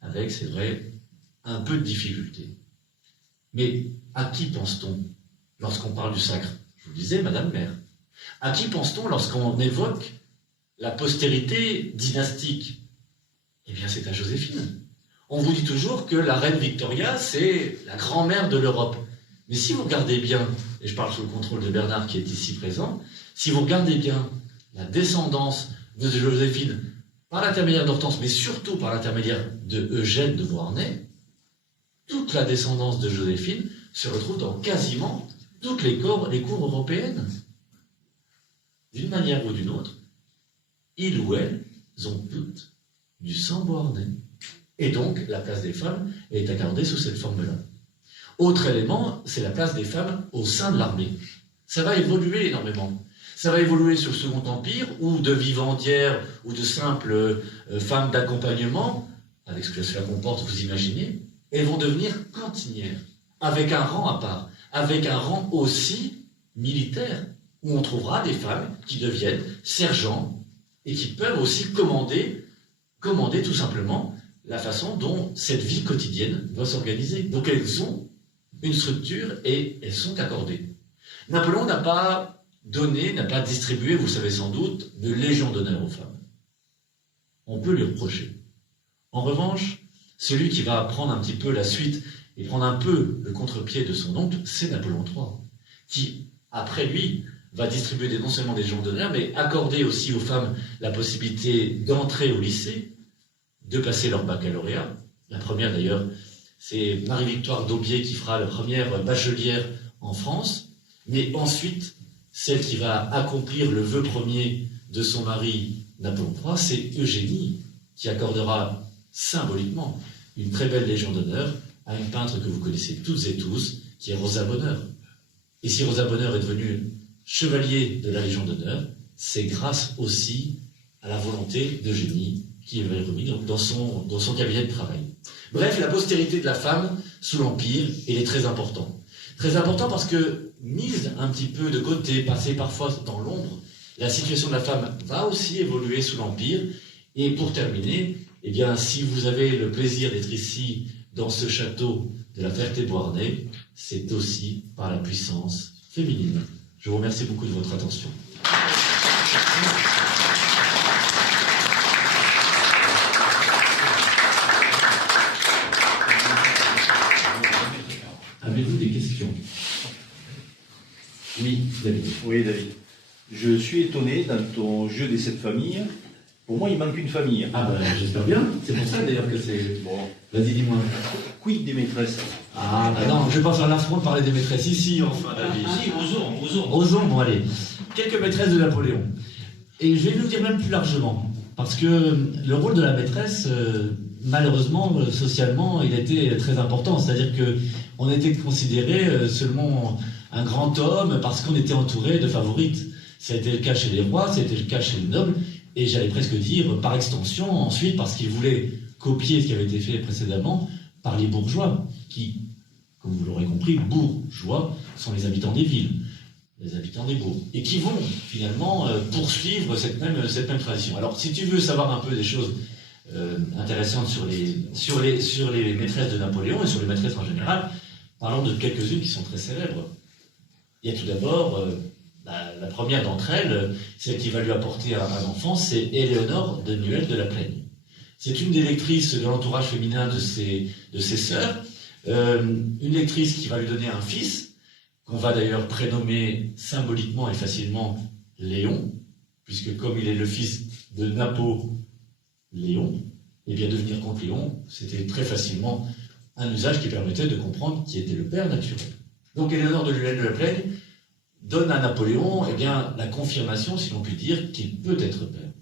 avec, c'est vrai, un peu de difficulté. Mais à qui pense-t-on lorsqu'on parle du sacre? Je vous le disais, Madame Mère. À qui pense-t-on lorsqu'on évoque la postérité dynastique? Eh bien, c'est à Joséphine. On vous dit toujours que la reine Victoria, c'est la grand-mère de l'Europe. Mais si vous regardez bien, et je parle sous le contrôle de Bernard qui est ici présent, si vous regardez bien la descendance de Joséphine par l'intermédiaire d'Hortense, mais surtout par l'intermédiaire de Eugène de Beauharnais, toute la descendance de Joséphine se retrouve dans quasiment toutes les cours européennes. D'une manière ou d'une autre, ils ou elles ont toutes du sang beauharnais. Et donc, la place des femmes est accordée sous cette forme-là. Autre élément, c'est la place des femmes au sein de l'armée. Ça va évoluer énormément. Ça va évoluer sur le Second Empire, où de vivandières ou de simples femmes d'accompagnement, avec ce que cela comporte, vous imaginez, elles vont devenir cantinières, avec un rang à part, avec un rang aussi militaire, où on trouvera des femmes qui deviennent sergents et qui peuvent aussi commander tout simplement la façon dont cette vie quotidienne va s'organiser. Donc elles ont une structure et elles sont accordées. Napoléon n'a pas donné, n'a pas distribué, vous savez sans doute, de légion d'honneur aux femmes. On peut lui reprocher. En revanche, celui qui va prendre un petit peu la suite et prendre un peu le contre-pied de son oncle, c'est Napoléon III, qui, après lui, va distribuer non seulement des légions d'honneur, mais accorder aussi aux femmes la possibilité d'entrer au lycée, de passer leur baccalauréat. La première d'ailleurs, c'est Marie-Victoire d'Aubier qui fera la première bachelière en France, mais ensuite, celle qui va accomplir le vœu premier de son mari Napoléon III, c'est Eugénie, qui accordera symboliquement une très belle légion d'honneur à une peintre que vous connaissez toutes et tous, qui est Rosa Bonheur. Et si Rosa Bonheur est devenue chevalier de la Légion d'honneur, c'est grâce aussi à la volonté d'Eugénie qui est remis dans son cabinet de travail. Bref, la postérité de la femme sous l'Empire, elle est très importante. Très important parce que, mise un petit peu de côté, passée parfois dans l'ombre, la situation de la femme va aussi évoluer sous l'Empire. Et pour terminer, eh bien, si vous avez le plaisir d'être ici, dans ce château de la Ferté-Beauharnais, c'est aussi par la puissance féminine. Je vous remercie beaucoup de votre attention. Avez-vous des questions? Oui, David. Oui, David. Je suis étonné dans ton jeu des 7 familles. Pour moi, il manque une famille. Ah ben, j'espère bien. C'est pour ça d'ailleurs que c'est... Bon. Vas-y, dis-moi. Quid des maîtresses? Ah ben non, je vais pas faire l'affront de parler des maîtresses ici, enfin, David. Si, osons. Osons, bon allez. Quelques maîtresses de Napoléon. Et je vais vous dire même plus largement. Parce que le rôle de la maîtresse, malheureusement, socialement, il était très important. C'est-à-dire qu'on était considéré seulement un grand homme parce qu'on était entouré de favorites. Ça a été le cas chez les rois, ça a été le cas chez les nobles, et j'allais presque dire, par extension, ensuite, parce qu'il voulait copier ce qui avait été fait précédemment par les bourgeois, qui, comme vous l'aurez compris, bourgeois sont les habitants des villes, les habitants des bourgs, et qui vont finalement poursuivre cette même tradition. Alors, si tu veux savoir un peu des choses intéressantes sur les maîtresses de Napoléon et sur les maîtresses en général, parlons de quelques-unes qui sont très célèbres. Il y a tout d'abord la première d'entre elles, celle qui va lui apporter un enfant, c'est Éléonore de Nuel de la Plaigne. C'est une des lectrices de l'entourage féminin de ses sœurs, une lectrice qui va lui donner un fils, qu'on va d'ailleurs prénommer symboliquement et facilement Léon, puisque comme il est le fils de Napoléon, et bien devenir comte Léon, c'était très facilement un usage qui permettait de comprendre qui était le père naturel. Donc Éléonore de Nuel de la Plaigne donne à Napoléon la confirmation, si l'on peut dire, qu'il peut être père.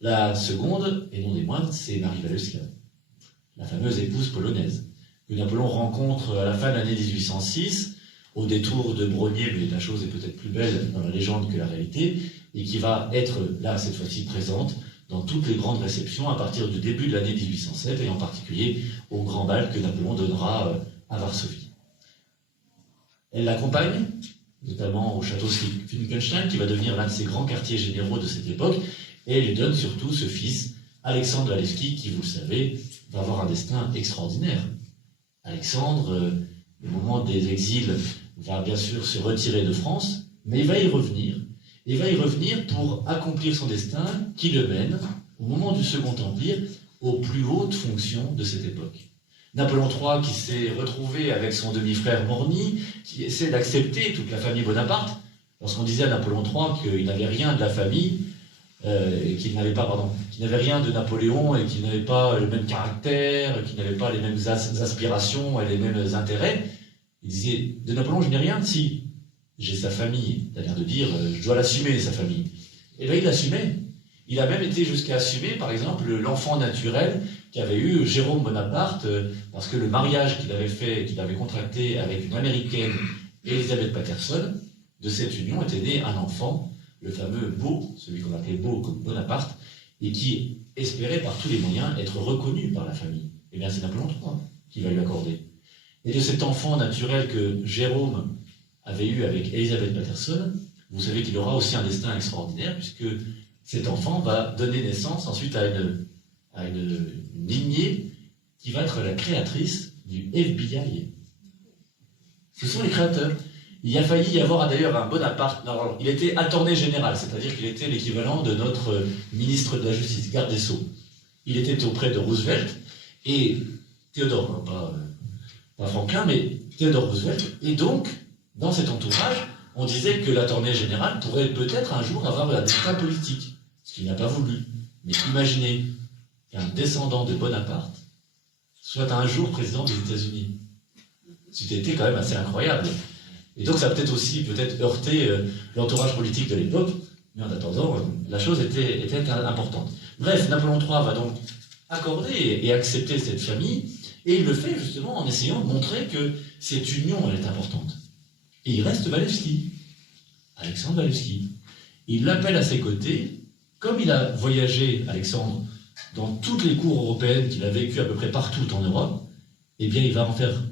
La seconde, et non des moindres, c'est Marie Walewska, la fameuse épouse polonaise, que Napoléon rencontre à la fin de l'année 1806, au détour de Brognier, mais la chose est peut-être plus belle dans la légende que la réalité, et qui va être, là, cette fois-ci, présente dans toutes les grandes réceptions à partir du début de l'année 1807, et en particulier au grand bal que Napoléon donnera à Varsovie. Elle l'accompagne, notamment au château Finkelstein, qui va devenir l'un de ses grands quartiers généraux de cette époque, et elle lui donne surtout ce fils, Alexandre Walewski, qui, vous le savez, va avoir un destin extraordinaire. Alexandre, au moment des exils, va bien sûr se retirer de France, mais il va y revenir, pour accomplir son destin qui le mène, au moment du Second Empire, aux plus hautes fonctions de cette époque. Napoléon III qui s'est retrouvé avec son demi-frère Morny, qui essaie d'accepter toute la famille Bonaparte. Lorsqu'on disait à Napoléon III qu'il n'avait rien de la famille, qu'il n'avait rien de Napoléon et qu'il n'avait pas le même caractère, qu'il n'avait pas les mêmes aspirations et les mêmes intérêts, il disait de Napoléon je n'ai rien, si j'ai sa famille, c'est-à-dire de dire je dois l'assumer sa famille. Et bien il l'assumait. Il a même été jusqu'à assumer, par exemple, l'enfant naturel qu'avait eu Jérôme Bonaparte, parce que le mariage qu'il avait contracté avec une américaine, Elizabeth Patterson, de cette union était né un enfant, le fameux Beau, celui qu'on appelait Beau comme Bonaparte, et qui espérait par tous les moyens être reconnu par la famille. Et bien c'est Napoléon III qui va lui accorder. Et de cet enfant naturel que Jérôme avait eu avec Elizabeth Patterson, vous savez qu'il aura aussi un destin extraordinaire, puisque cet enfant va donner naissance ensuite à une lignée qui va être la créatrice du FBI. Ce sont les créateurs. Il a failli y avoir d'ailleurs un Bonaparte. Non, il était attorney général, c'est-à-dire qu'il était l'équivalent de notre ministre de la Justice, garde des Sceaux. Il était auprès de Roosevelt et Théodore, pas Franklin, mais Théodore Roosevelt. Et donc, dans cet entourage, on disait que l'attorney général pourrait peut-être un jour avoir un destin politique, ce qu'il n'a pas voulu. Mais imaginez qu'un descendant de Bonaparte soit un jour président des États-Unis. C'était quand même assez incroyable. Et donc ça a peut-être aussi heurté l'entourage politique de l'époque, mais en attendant, la chose était importante. Bref, Napoléon III va donc accorder et accepter cette famille, et il le fait justement en essayant de montrer que cette union, elle est importante. Et il reste Walewski, Alexandre Walewski. Il l'appelle à ses côtés, comme il a voyagé, Alexandre, dans toutes les cours européennes qu'il a vécues à peu près partout en Europe, eh bien il va en faire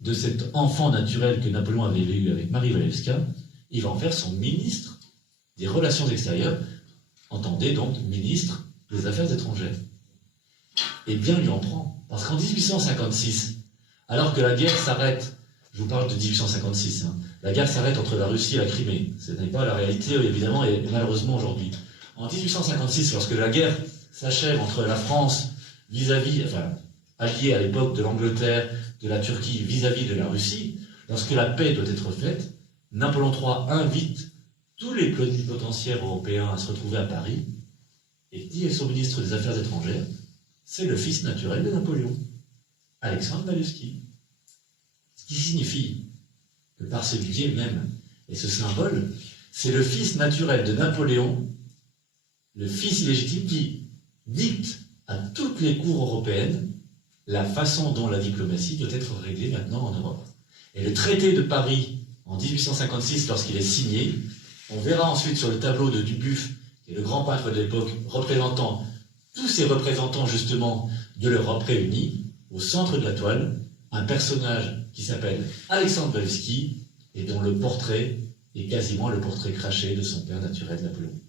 de cet enfant naturel que Napoléon avait eu avec Marie Walewska, il va en faire son ministre des Relations extérieures, entendez donc ministre des Affaires étrangères. Et bien il en prend, parce qu'en 1856, alors que la guerre s'arrête, je vous parle de 1856, la guerre s'arrête entre la Russie et la Crimée, ce n'est pas la réalité évidemment et malheureusement aujourd'hui. En 1856, lorsque la guerre s'achève entre la France alliée à l'époque de l'Angleterre, de la Turquie vis-à-vis de la Russie, lorsque la paix doit être faite, Napoléon III invite tous les plénipotentiaires européens à se retrouver à Paris, et qui est son ministre des Affaires étrangères? C'est le fils naturel de Napoléon, Alexandre Walewski. Ce qui signifie que par ce biais même, et ce symbole, c'est le fils naturel de Napoléon, le fils illégitime qui dicte à toutes les cours européennes la façon dont la diplomatie doit être réglée maintenant en Europe. Et le traité de Paris en 1856 lorsqu'il est signé. On verra ensuite sur le tableau de Dubuff, qui est le grand peintre de l'époque, représentant tous ces représentants justement de l'Europe réunis, au centre de la toile, un personnage qui s'appelle Alexandre Walewski et dont le portrait est quasiment le portrait craché de son père naturel Napoléon.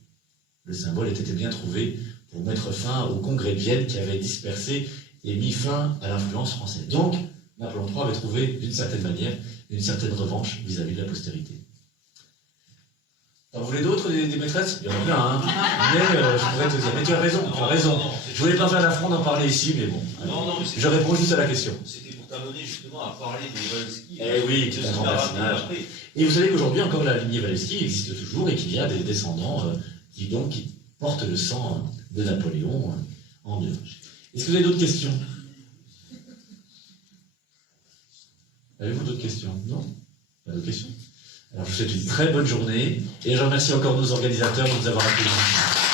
Le symbole était bien trouvé pour mettre fin au congrès de Vienne qui avait dispersé et mis fin à l'influence française. Donc, Napoléon III avait trouvé d'une certaine manière une certaine revanche vis-à-vis de la postérité. Vous voulez d'autres, des maîtresses? Il y en a plein, hein. Mais je pourrais te dire, mais tu as raison, tu as raison. Je voulais pas faire l'affront d'en parler ici, mais bon. Non, mais je réponds juste à la question. C'était pour t'amener justement à parler des Walewski. Eh oui, qui est un grand personnage. Et vous savez qu'aujourd'hui, encore la lignée Walewski existe toujours et qu'il y a des descendants qui portent le sang de Napoléon en eux. Est-ce que vous avez d'autres questions? Avez-vous d'autres questions? Non? Pas d'autres questions? Alors, je vous souhaite une très bonne journée et je remercie encore nos organisateurs de nous avoir accueillis.